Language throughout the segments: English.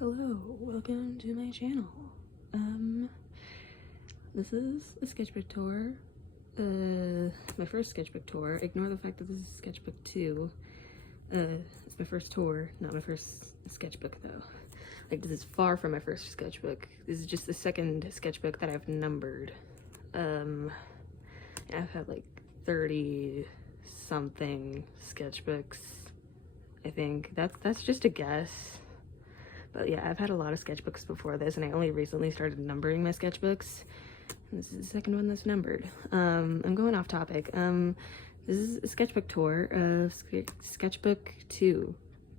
Hello, welcome to my channel. This is a sketchbook tour. My first sketchbook tour. Ignore the fact that this is sketchbook 2. It's my first tour, not my first sketchbook though. Like, this is far from my first sketchbook. This is just the second sketchbook that I've numbered. I've had like 30 something sketchbooks, I think. That's just a guess. But yeah, I've had a lot of sketchbooks before this, and I only recently started numbering my sketchbooks. And this is the second one that's numbered. I'm going off topic. This is a sketchbook tour of sketchbook 2.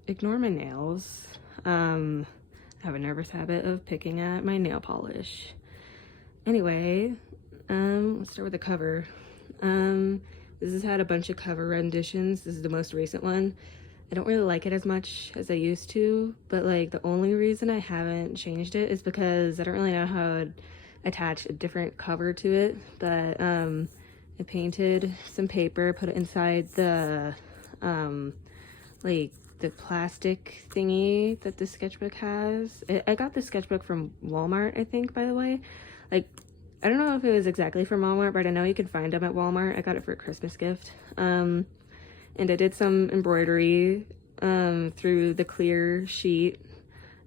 Ignore my nails. I have a nervous habit of picking at my nail polish. Anyway, let's start with the cover. This has had a bunch of cover renditions. This is the most recent one. I don't really like it as much as I used to, but like the only reason I haven't changed it is because I don't really know how to attach a different cover to it. But I painted some paper, put it inside the like the plastic thingy that the sketchbook has. I got this sketchbook from Walmart, I think, by the way. Like, I don't know if it was exactly from Walmart, but I know you can find them at Walmart. I got it for a Christmas gift. And I did some embroidery through the clear sheet,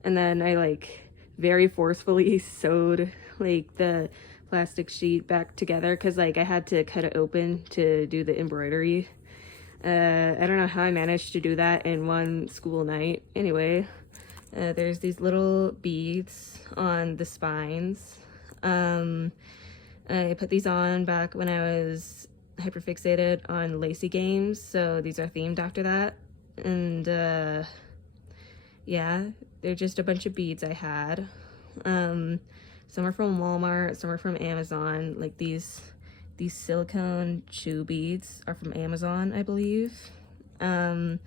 and then I like very forcefully sewed like the plastic sheet back together because like I had to cut it open to do the embroidery. I don't know how I managed to do that in one school night. Anyway, there's these little beads on the spines. I put these on back when I was hyperfixated on Lacy games, so these are themed after that. And yeah, they're just a bunch of beads I had. Some are from Walmart, some are from Amazon. Like these silicone shoe beads are from Amazon, I believe. I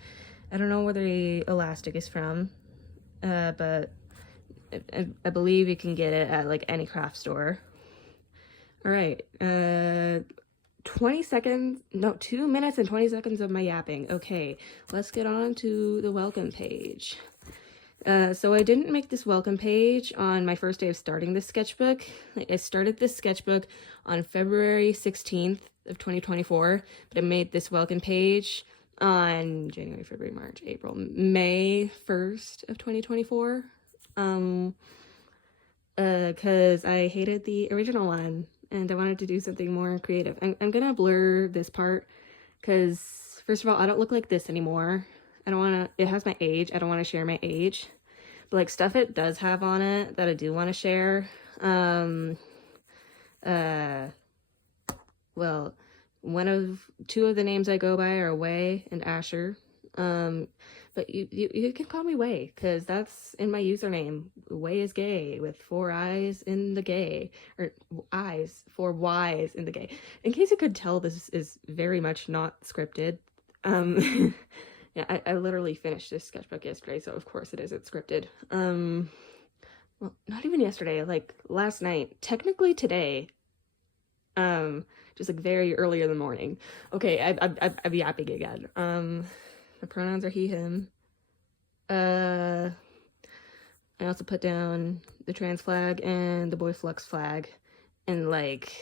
don't know where the elastic is from, but I believe you can get it at like any craft store. All right, 2 minutes and 20 seconds of my yapping. Okay, let's get on to the welcome page. So I didn't make this welcome page on my first day of starting this sketchbook. I started this sketchbook on February 16th of 2024, but I made this welcome page on January, February, March, April, May 1st of 2024. Because I hated the original one and I wanted to do something more creative. I'm gonna blur this part because, first of all, I don't look like this anymore. I don't want to, it has my age. I don't want to share my age. But like stuff it does have on it that I do want to share. Well, two of the names I go by are Way and Asher. But you can call me Way because that's in my username. Way is gay with 4 eyes in the gay, or eyes, 4 Y's in the gay. In case you could tell, this is very much not scripted. Yeah, I literally finished this sketchbook yesterday, so of course it isn't scripted. Well, not even yesterday, like last night, technically today. Just like very early in the morning. Okay, I'm yapping again. My pronouns are he, him. I also put down the trans flag and the boy flux flag. And like,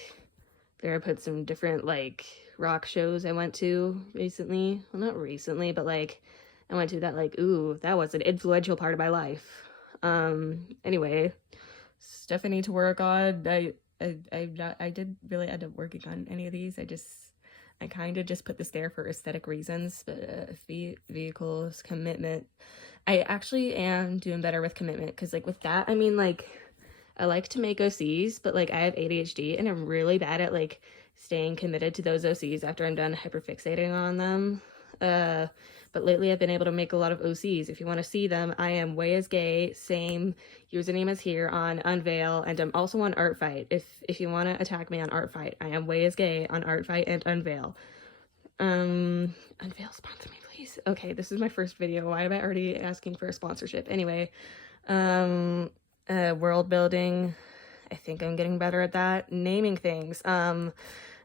there I put some different like rock shows I went to recently. Well, not recently, but like I went to that like, ooh, that was an influential part of my life. Anyway, stuff I need to work on. I did really end up working on any of these. I kind of just put this there for aesthetic reasons, but vehicles, commitment. I actually am doing better with commitment because like with that, I mean like I like to make OCs, but like I have ADHD and I'm really bad at like staying committed to those OCs after I'm done hyperfixating on them. But lately I've been able to make a lot of OCs. If you want to see them, I am Way is Gay, same username as here on Unveil, and I'm also on Artfight. If you want to attack me on Artfight, I am Way is Gay on Artfight and Unveil. Unveil, sponsor me, please. Okay, this is my first video. Why am I already asking for a sponsorship? Anyway, world building. I think I'm getting better at that. Naming things.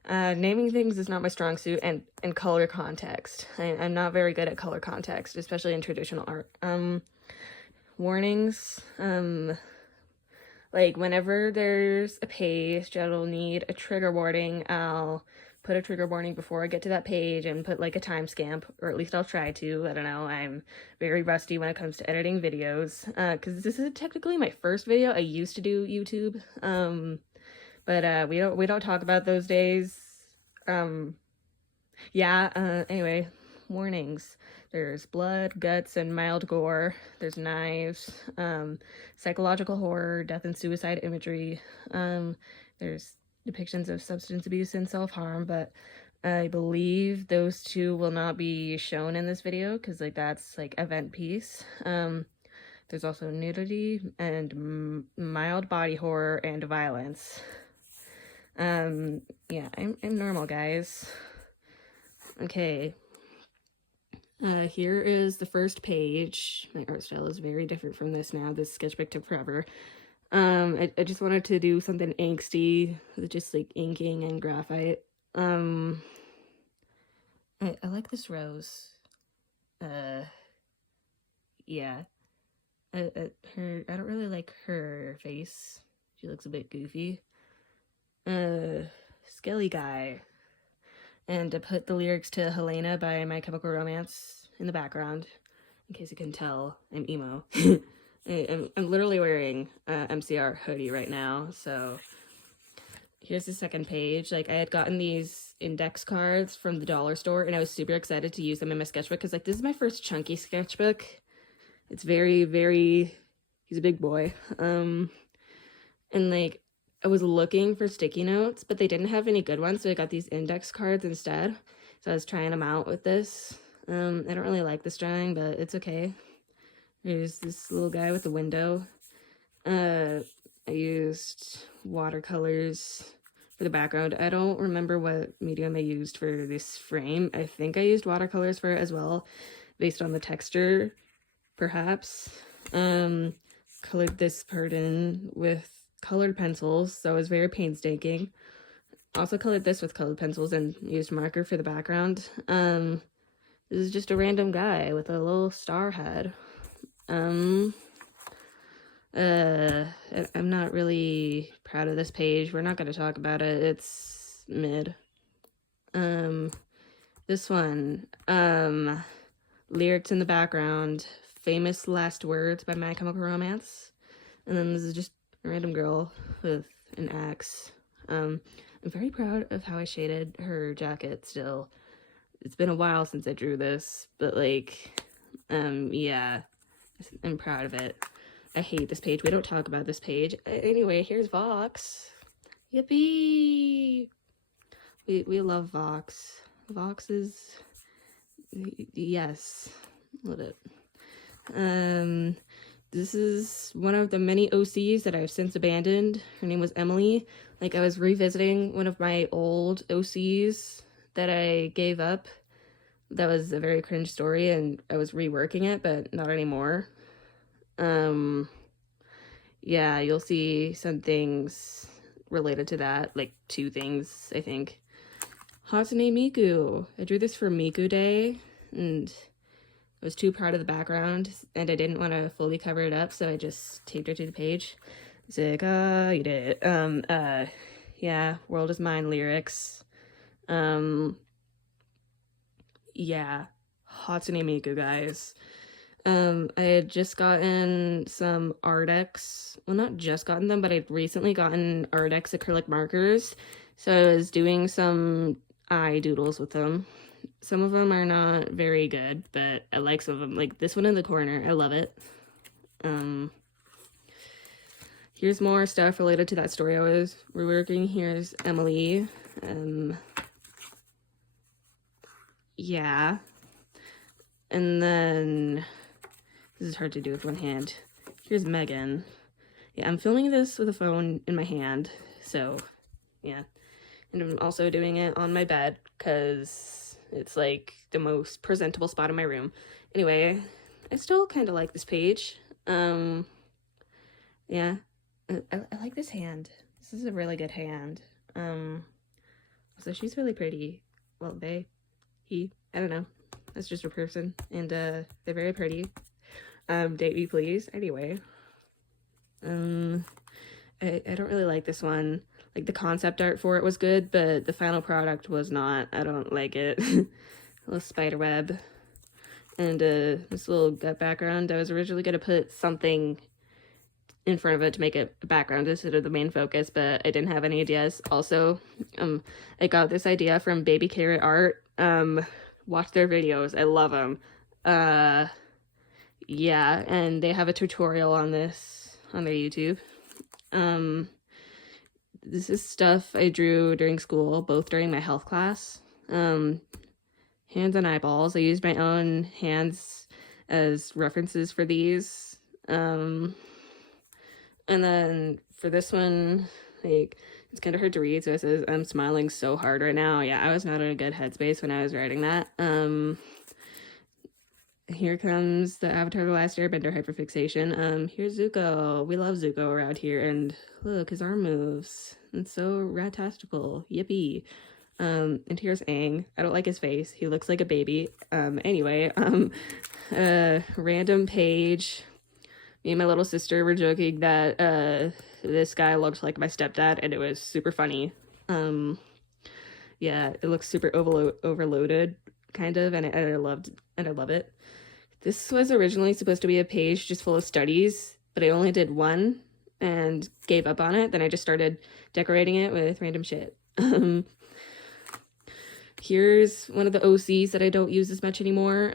Naming things is not my strong suit, and color context. I'm not very good at color context, especially in traditional art. warnings. Like whenever there's a page that'll need a trigger warning, I'll put a trigger warning before I get to that page and put like a timestamp, or at least I'll try to. I don't know, I'm very rusty when it comes to editing videos, because this is technically my first video. I used to do YouTube, but we don't talk about those days. Anyway, warnings. There's blood, guts, and mild gore. There's knives, psychological horror, death and suicide imagery. There's depictions of substance abuse and self-harm, but I believe those two will not be shown in this video because like that's like event piece. There's also nudity and mild body horror and violence. Yeah, I'm normal, guys. Okay. Here is the first page. My art style is very different from this now. This sketchbook took forever. I just wanted to do something angsty with just like inking and graphite. I like this rose. Yeah. I don't really like her face. She looks a bit goofy. Skelly guy. And to put the lyrics to Helena by My Chemical Romance in the background, in case you can tell, I'm emo. I'm literally wearing a MCR hoodie right now, so here's the second page. Like, I had gotten these index cards from the dollar store, and I was super excited to use them in my sketchbook, because, like, this is my first chunky sketchbook. It's very, very, he's a big boy. And, like, I was looking for sticky notes, but they didn't have any good ones, so I got these index cards instead. So I was trying them out with this. I don't really like this drawing, but it's okay. There's this little guy with a window. I used watercolors for the background. I don't remember what medium I used for this frame. I think I used watercolors for it as well, based on the texture, perhaps. Colored this part in with colored pencils, so it was very painstaking. Also colored this with colored pencils and used marker for the background. This is just a random guy with a little star head. I'm not really proud of this page. We're not going to talk about it. It's mid. This one, lyrics in the background, famous last words by My Chemical Romance. And then this is just a random girl with an axe. I'm very proud of how I shaded her jacket still. It's been a while since I drew this, but like, yeah, I'm proud of it. I hate this page. We don't talk about this page. Anyway, here's Vox. Yippee! We love Vox. Vox is, yes, love it. This is one of the many OCs that I've since abandoned. Her name was Emily. Like, I was revisiting one of my old OCs that I gave up. That was a very cringe story, and I was reworking it, but not anymore. Yeah, you'll see some things related to that, like 2 things, I think. Hatsune Miku. I drew this for Miku Day, and I was too proud of the background, and I didn't want to fully cover it up, so I just taped her to the page. It's like, you did it. Yeah, World is Mine lyrics. Yeah, Hatsune Miku, guys. I had just gotten some Ardex, well, not just gotten them, but I'd recently gotten Ardex acrylic markers, so I was doing some eye doodles with them. Some of them are not very good, but I like some of them. Like this one in the corner, I love it. Here's more stuff related to that story I was reworking. Here's Emily. Yeah. And then, this is hard to do with one hand. Here's Megan. Yeah, I'm filming this with a phone in my hand, so, yeah. And I'm also doing it on my bed, because it's, like, the most presentable spot in my room. Anyway, I still kind of like this page. Yeah. I like this hand. This is a really good hand. So she's really pretty. Well, I don't know. That's just a person, and they're very pretty. Date me please. Anyway, I don't really like this one. Like, the concept art for it was good, but the final product was not. I don't like it. A little spider web. And this little gut background. I was originally going to put something in front of it to make it a background instead of the main focus, but I didn't have any ideas. Also, I got this idea from Baby Carrot Art. Watch their videos. I love them. Yeah, and they have a tutorial on this on their YouTube. This is stuff I drew during school, both during my health class. Hands and eyeballs. I used my own hands as references for these. And then for this one, like, it's kind of hard to read, so it says, I'm smiling so hard right now. Yeah, I was not in a good headspace when I was writing that. Here comes the Avatar: The Last Airbender hyperfixation. Here's Zuko. We love Zuko around here, and look, his arm moves. It's so ratastical. Yippee. And here's Aang. I don't like his face. He looks like a baby. Anyway, random page. Me and my little sister were joking that this guy looked like my stepdad, and it was super funny. Yeah, it looks super overloaded, kind of, and I love it. This was originally supposed to be a page just full of studies, but I only did one and gave up on it. Then I just started decorating it with random shit. Here's one of the OCs that I don't use as much anymore.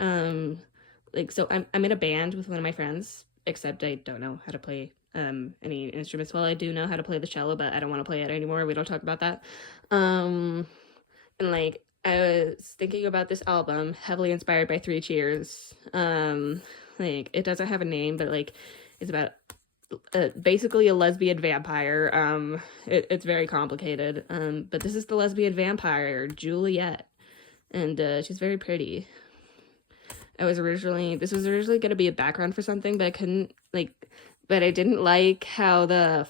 So I'm in a band with one of my friends, except I don't know how to play any instruments. Well, I do know how to play the cello, but I don't want to play it anymore. We don't talk about that. And like, I was thinking about this album, heavily inspired by Three Cheers. Like, it doesn't have a name, but like, it's about basically a lesbian vampire. It's very complicated. But this is the lesbian vampire, Juliet, and she's very pretty. This was originally going to be a background for something, but I didn't like how the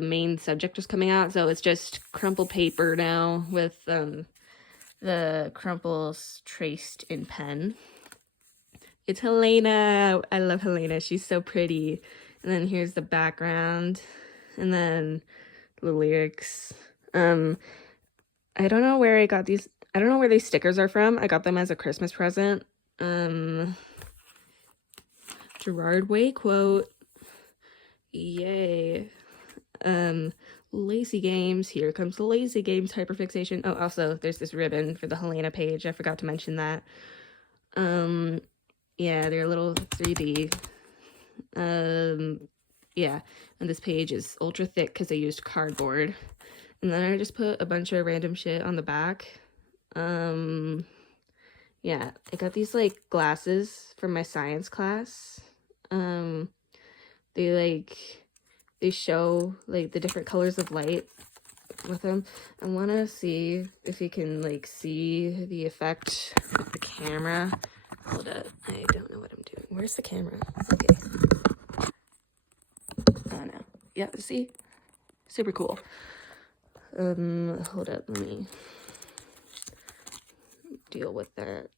main subject was coming out, so it's just crumpled paper now with the crumples traced in pen. It's Helena. I love Helena. She's so pretty. And then here's the background, and then the lyrics. I don't know where I got these. I don't know where these stickers are from. I got them as a Christmas present. Gerard Way quote. Yay. Lazy Games. Here comes the Lazy Games hyperfixation. Oh, also, there's this ribbon for the Helena page. I forgot to mention that. Yeah, they're a little 3D. Yeah, and this page is ultra thick because I used cardboard. And then I just put a bunch of random shit on the back. Yeah, I got these, like, glasses from my science class. They show, like, the different colors of light with them. I want to see if you can, like, see the effect with the camera. Hold up. I don't know what I'm doing. Where's the camera? Okay. Oh, no. Yeah, see? Super cool. Hold up. Let me deal with that.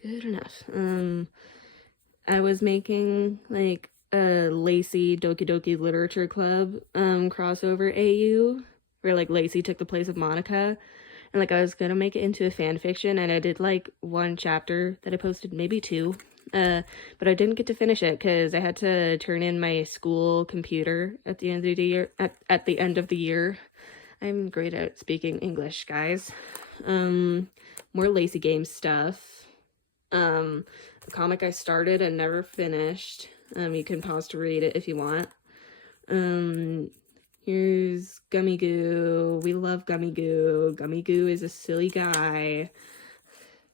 Good enough. I was making, like, a Lacey Doki Doki Literature Club crossover AU, where, like, Lacey took the place of Monica, and, like, I was gonna make it into a fan fiction, and I did, like, one chapter that I posted, maybe two, but I didn't get to finish it, because I had to turn in my school computer at the end of the year, at the end of the year. I'm great at speaking English, guys. More Lacey Games stuff. A comic I started and never finished. You can pause to read it if you want. Here's Gummy Goo. We love Gummy Goo. Gummy Goo is a silly guy.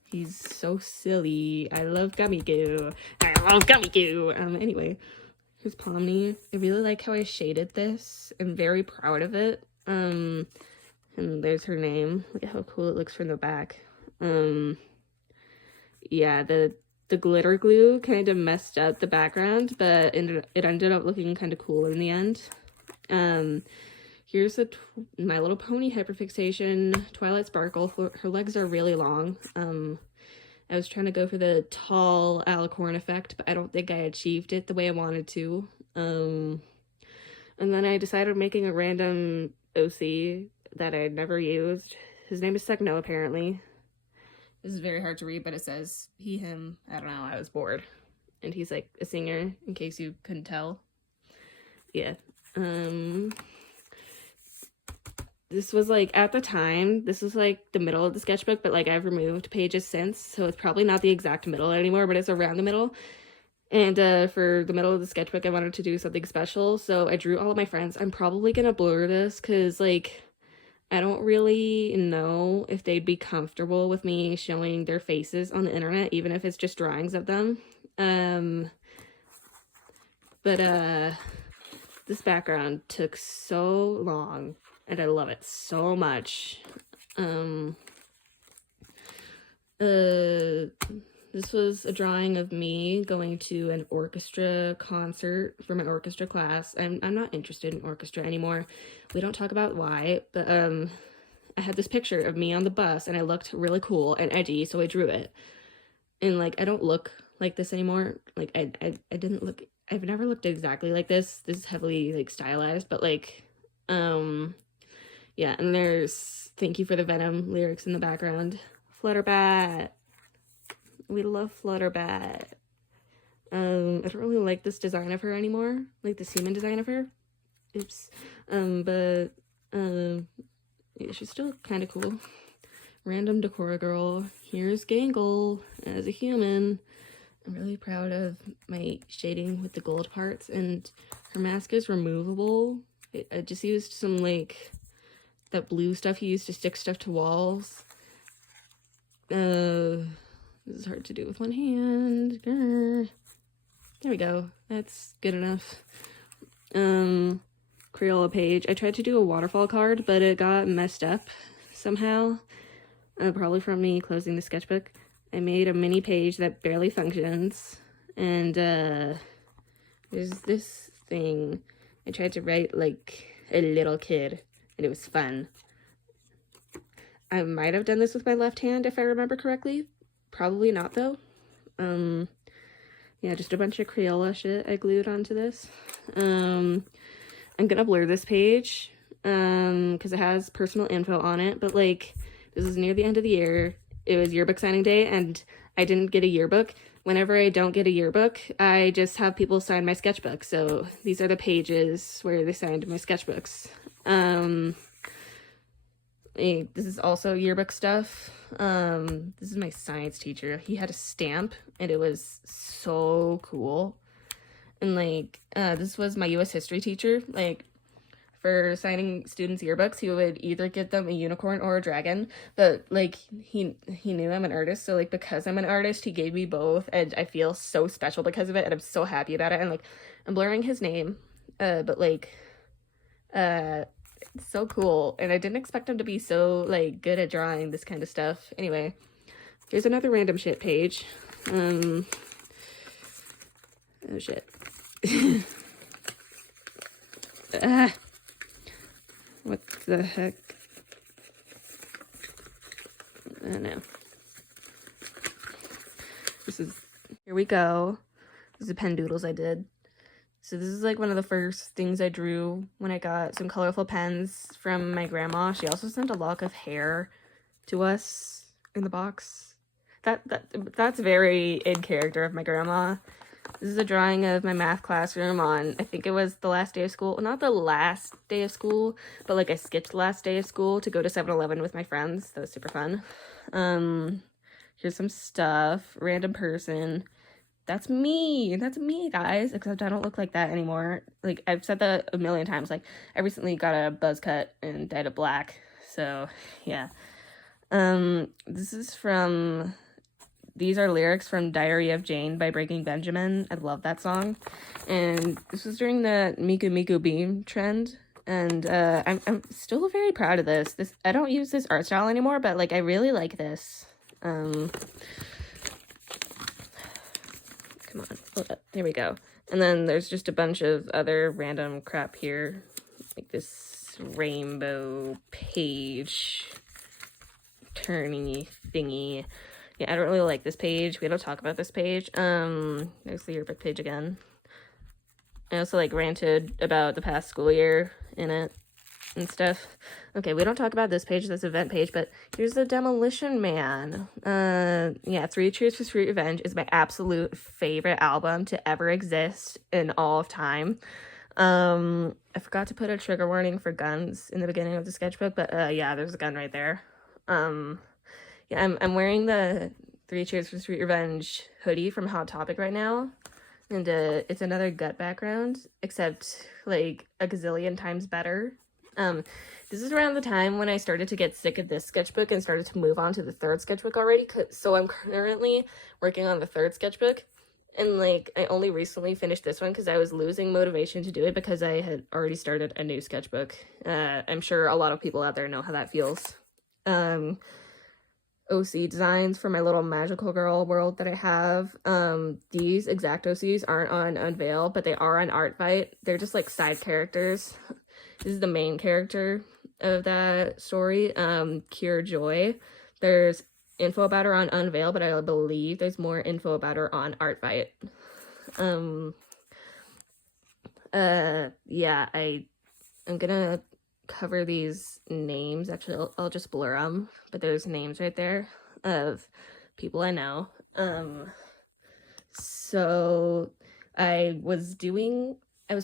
He's so silly. I love Gummy Goo. I love Gummy Goo. Anyway, here's Pomni. I really like how I shaded this. I'm very proud of it. And there's her name. Look at how cool it looks from the back. Yeah, the glitter glue kind of messed up the background, but it ended up looking kind of cool in the end. Here's My Little Pony hyperfixation, Twilight Sparkle. Her legs are really long. I was trying to go for the tall alicorn effect, but I don't think I achieved it the way I wanted to. And then I decided making a random OC that I'd never used. His name is Segno, apparently. This is very hard to read, but it says he, him, I don't know, I was bored. And he's like a singer, in case you couldn't tell. Yeah. This was like, at the time, this was like the middle of the sketchbook, but like I've removed pages since, so it's probably not the exact middle anymore, but it's around the middle. And for the middle of the sketchbook, I wanted to do something special, so I drew all of my friends. I'm probably gonna blur this, because like, I don't really know if they'd be comfortable with me showing their faces on the internet, even if it's just drawings of them. This background took so long, and I love it so much. This was a drawing of me going to an orchestra concert for my orchestra class. I'm not interested in orchestra anymore. We don't talk about why, but I had this picture of me on the bus, and I looked really cool and edgy, so I drew it. And like, I don't look like this anymore. Like, I didn't look, I've never looked exactly like this. This is heavily like stylized, but like, yeah. And there's "Thank You for the Venom" lyrics in the background. Flutterbat. We love Flutterbat. I don't really like this design of her anymore, like the semen design of her. Oops. Yeah, she's still kind of cool. Random Decora girl. Here's Gangle as a human. I'm really proud of my shading with the gold parts, and her mask is removable. I just used some like that blue stuff you used to stick stuff to walls. This is hard to do with one hand. Grr. There we go. That's good enough. Crayola page. I tried to do a waterfall card, but it got messed up somehow. Probably from me closing the sketchbook. I made a mini page that barely functions. And there's this thing. I tried to write like a little kid, and it was fun. I might have done this with my left hand if I remember correctly. Probably not though. Yeah, just a bunch of Crayola shit I glued onto this. I'm gonna blur this page because it has personal info on it, but like, this is near the end of the year. It was yearbook signing day, and I didn't get a yearbook. Whenever I don't get a yearbook, I just have people sign my sketchbook. So these are the pages where they signed my sketchbooks. This is also yearbook stuff. This is my science teacher. He had a stamp, and it was so cool. And like, this was my US history teacher. Like, for signing students' yearbooks, he would either give them a unicorn or a dragon, but like, he knew I'm an artist, so like, because I'm an artist, he gave me both, and I feel so special because of it, and I'm so happy about it. And like, I'm blurring his name, but like, it's so cool, and I didn't expect him to be so like good at drawing this kind of stuff. Anyway, here's another random shit page. Oh shit. What the heck? I don't know. Here we go. This is the pen doodles I did. So this is like one of the first things I drew when I got some colorful pens from my grandma. She also sent a lock of hair to us in the box. That's very in character of my grandma. This is a drawing of my math classroom on, I think it was the last day of school. Not the last day of school, but like I skipped the last day of school to go to 7-Eleven with my friends. That was super fun. Here's some stuff. Random person. That's me, guys, except I don't look like that anymore. Like, I've said that a million times. Like, I recently got a buzz cut and dyed it black, so yeah. This is from, these are lyrics from Diary of Jane by Breaking Benjamin. I love that song, and this was during the Miku Miku Beam trend, and I'm still very proud of this. I don't use this art style anymore, but like, I really like this. Come on, hold up. There we go. And then there's just a bunch of other random crap here, like this rainbow page turny thingy. Yeah, I don't really like this page. We don't talk about this page. There's the yearbook page again. I also like ranted about the past school year in it and stuff. Okay, we don't talk about this page, this event page, but here's the Demolition Man. Yeah, 3 Cheers for Sweet Revenge is my absolute favorite album to ever exist in all of time. I forgot to put a trigger warning for guns in the beginning of the sketchbook, but yeah, there's a gun right there. Yeah, I'm wearing the 3 Cheers for Sweet Revenge hoodie from Hot Topic right now. And it's another gut background, except like a gazillion times better. This is around the time when I started to get sick of this sketchbook and started to move on to the 3rd sketchbook already. So I'm currently working on the 3rd sketchbook. And like, I only recently finished this one because I was losing motivation to do it because I had already started a new sketchbook. I'm sure a lot of people out there know how that feels. OC designs for my little magical girl world that I have. These exact OCs aren't on Unveil, but they are on Artfight. They're just like side characters. This is the main character of that story, Cure Joy. There's info about her on Unveil, but I believe there's more info about her on Artfight. Yeah, I'm gonna cover these names. Actually, I'll just blur them, but there's names right there of people I know. So I was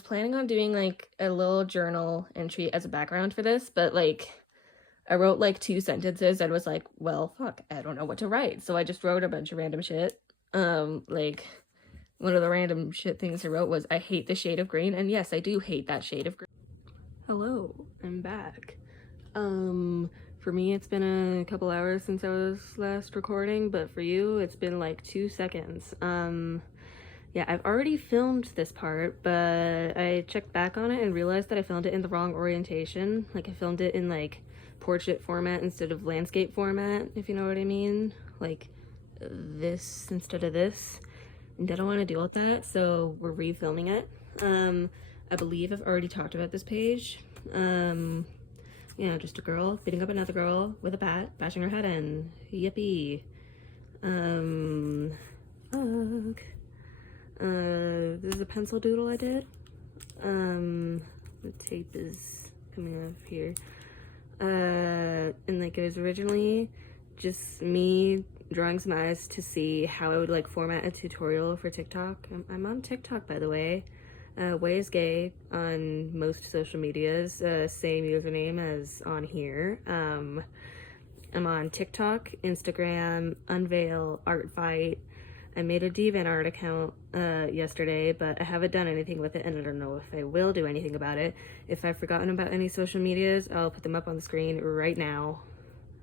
planning on doing like a little journal entry as a background for this, but like I wrote like 2 sentences and was like, well, fuck, I don't know what to write. So I just wrote a bunch of random shit. Like one of the random shit things I wrote was, I hate the shade of green. And yes, I do hate that shade of green. Hello, I'm back. For me, it's been a couple hours since I was last recording, but for you, it's been like 2 seconds. Yeah, I've already filmed this part, but I checked back on it and realized that I filmed it in the wrong orientation. Like, I filmed it in like portrait format instead of landscape format, if you know what I mean. Like this instead of this. And I don't want to deal with that, so we're refilming it. I believe I've already talked about this page. You know, just a girl beating up another girl with a bat, bashing her head in. Yippee. Fuck. This is a pencil doodle I did. The tape is coming off here. And like, it was originally just me drawing some eyes to see how I would like format a tutorial for TikTok. I'm on TikTok, by the way. Way is gay on most social medias, same username as on here. I'm on TikTok, Instagram, Unveil, Artfight. I made a DeviantArt account yesterday, but I haven't done anything with it, and I don't know if I will do anything about it. If I've forgotten about any social medias, I'll put them up on the screen right now.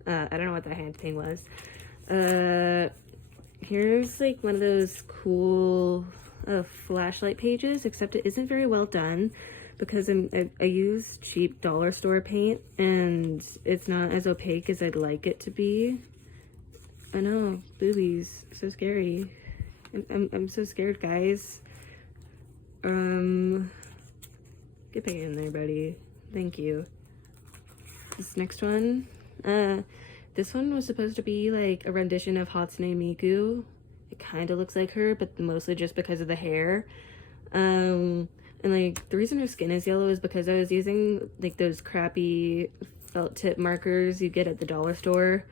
I don't know what that hand thing was. Here's like one of those cool flashlight pages, except it isn't very well done because I use cheap dollar store paint and it's not as opaque as I'd like it to be. I know, boobies, so scary. I'm so scared, guys. Get back in there, buddy. Thank you. This next one, this one was supposed to be like a rendition of Hatsune Miku. It kind of looks like her, but mostly just because of the hair. And like, the reason her skin is yellow is because I was using like those crappy felt tip markers you get at the dollar store.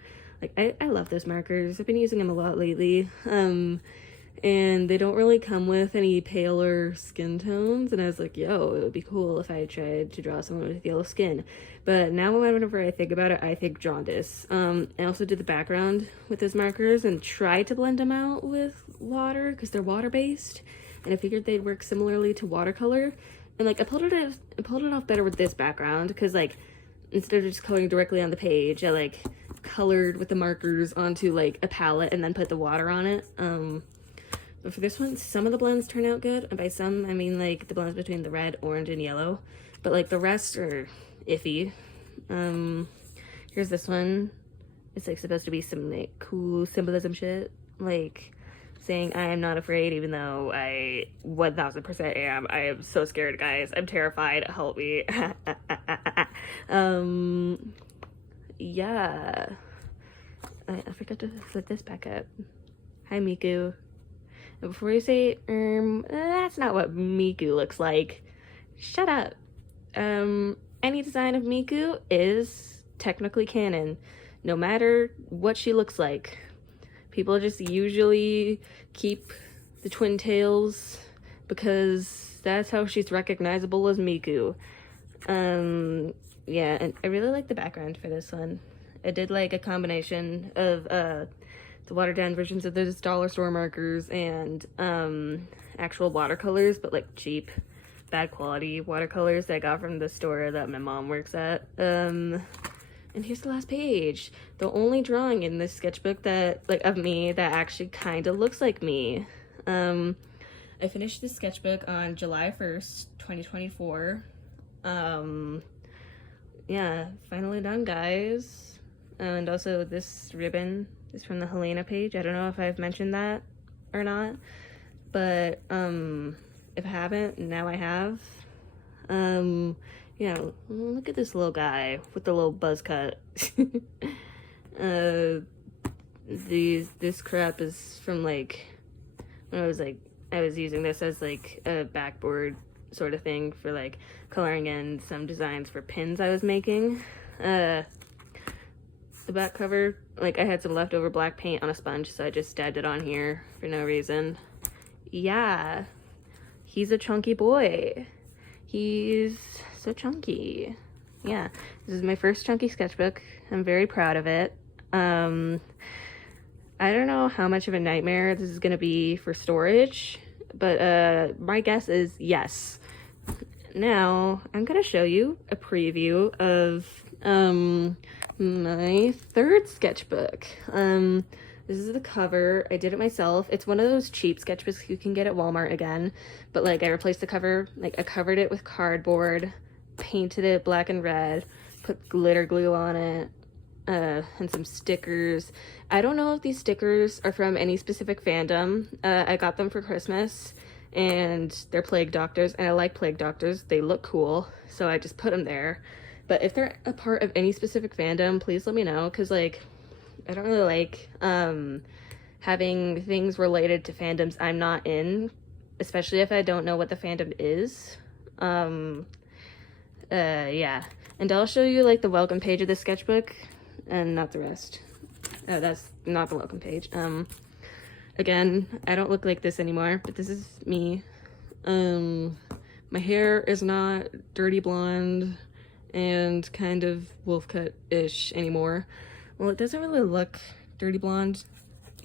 Like, I love those markers. I've been using them a lot lately. And they don't really come with any paler skin tones. And I was like, yo, it would be cool if I tried to draw someone with yellow skin. But now whenever I think about it, I think jaundice. I also did the background with those markers and tried to blend them out with water because they're water-based. And I figured they'd work similarly to watercolor. And like, I pulled it off better with this background because like, instead of just coloring directly on the page, I like colored with the markers onto like a palette and then put the water on it. But for this one, some of the blends turn out good, and by some I mean like the blends between the red, orange, and yellow, but like the rest are iffy. Here's this one. It's like supposed to be some like cool symbolism shit, like saying I am not afraid even though I 1000% am. I am so scared, guys. I'm terrified. Help me. Yeah. I forgot to flip this back up. Hi, Miku. And before you say, that's not what Miku looks like, shut up. Any design of Miku is technically canon, no matter what she looks like. People just usually keep the twin tails because that's how she's recognizable as Miku. Yeah, and I really like the background for this one. I did like a combination of the watered down versions of those dollar store markers and actual watercolors, but like cheap, bad quality watercolors that I got from the store that my mom works at. And here's the last page. The only drawing in this sketchbook that, like, of me that actually kind of looks like me. I finished this sketchbook on July 1st, 2024. Yeah, finally done, guys. And also this ribbon is from the Helena page. I don't know if I've mentioned that or not, but if I haven't, now I have. You know, look at this little guy with the little buzz cut. This crap is from, like, when I was using this as like a backboard sort of thing for like coloring in some designs for pins I was making. The back cover, like, I had some leftover black paint on a sponge, so I just dabbed it on here for no reason. Yeah, he's a chunky boy. He's so chunky. Yeah, this is my first chunky sketchbook. I'm very proud of it. I don't know how much of a nightmare this is gonna be for storage, but my guess is yes. Now I'm gonna show you a preview of my third sketchbook. This is the cover. I did it myself. It's one of those cheap sketchbooks you can get at Walmart again, but like I replaced the cover, like I covered it with cardboard, painted it black and red, put glitter glue on it, and some stickers. I don't know if these stickers are from any specific fandom. I got them for Christmas, and they're Plague Doctors, and I like Plague Doctors. They look cool, so I just put them there. But if they're a part of any specific fandom, please let me know, because, like, I don't really like having things related to fandoms I'm not in, especially if I don't know what the fandom is. Yeah. And I'll show you, like, the welcome page of the sketchbook, and not the rest. Oh, that's not the welcome page. Again, I don't look like this anymore, but this is me. My hair is not dirty blonde and kind of wolf cut-ish anymore. Well, it doesn't really look dirty blonde,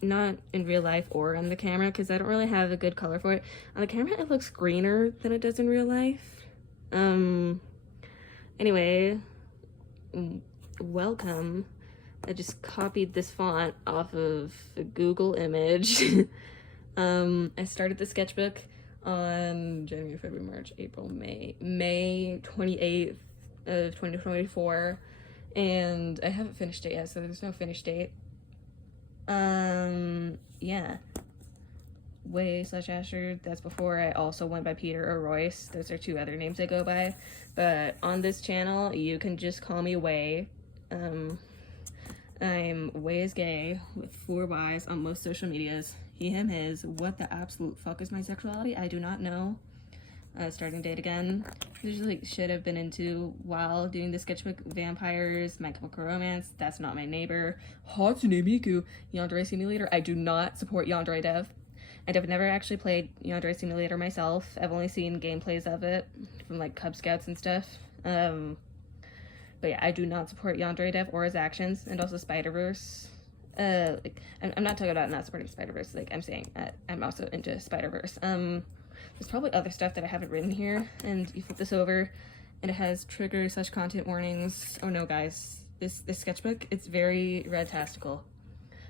not in real life or on the camera, because I don't really have a good color for it. On the camera, it looks greener than it does in real life. Anyway, welcome. I just copied this font off of a Google image. I started the sketchbook on January, February, March, April, May 28th of 2024, and I haven't finished it yet, so there's no finish date. Yeah. Way/Asher, that's before I also went by Peter or Royce. Those are two other names I go by. But on this channel, you can just call me Way. I'm Way is gay with 4 Ys on most social medias. He, him, his. What the absolute fuck is my sexuality? I do not know. Starting date again. There's like shit I've been into while doing the sketchbook. Vampires, My Chemical Romance, That's Not My Neighbor, Hatsune Miku, Yandere Simulator. I do not support Yandere Dev. And I've never actually played Yandere Simulator myself. I've only seen gameplays of it from like Cub Scouts and stuff. But yeah, I do not support Yandere Dev or his actions, and also Spider-Verse. Like, I'm not talking about not supporting Spider-Verse. Like, I'm saying I'm also into Spider-Verse. There's probably other stuff that I haven't written here, and you flip this over, and it has trigger/content warnings. Oh no, guys, this sketchbook, it's very red-tastical.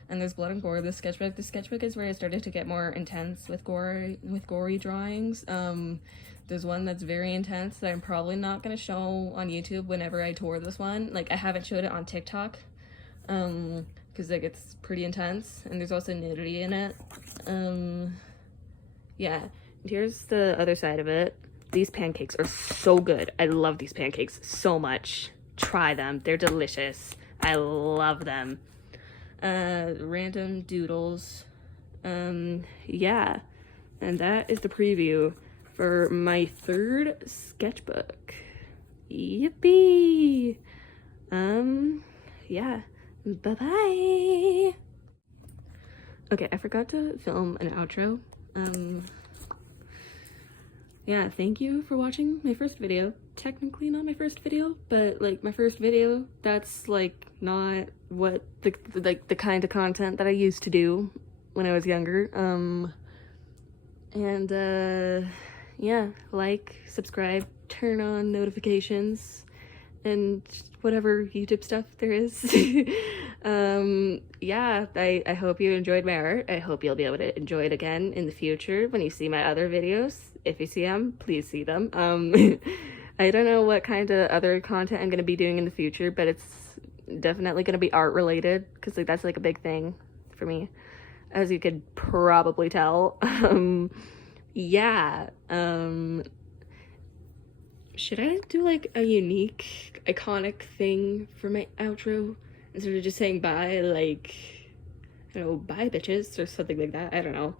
And there's blood and gore. This sketchbook is where I started to get more intense with gory drawings. There's one that's very intense that I'm probably not gonna show on YouTube whenever I tour this one. Like, I haven't showed it on TikTok, because like it's pretty intense, and there's also nudity in it. Yeah. Here's the other side of it. These pancakes are so good. I love these pancakes so much. Try them. They're delicious. I love them. random doodles. Yeah, and that is the preview for my third sketchbook. Yippee! Yeah, bye-bye! Okay, I forgot to film an outro. Yeah, thank you for watching my first video. Technically not my first video, but like my first video, that's like not what the kind of content that I used to do when I was younger. Yeah, like, subscribe, turn on notifications, and whatever YouTube stuff there is. Yeah, I hope you enjoyed my art. I hope you'll be able to enjoy it again in the future when you see my other videos. If you see them, please see them. I don't know what kind of other content I'm going to be doing in the future, but it's definitely going to be art related, because like that's like a big thing for me, as you could probably tell. Yeah, should I do like a unique, iconic thing for my outro instead of just saying bye, like, I don't know, bye bitches or something like that? I don't know.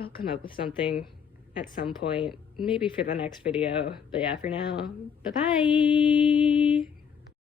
I'll come up with something at some point, maybe for the next video. But yeah, for now, bye-bye!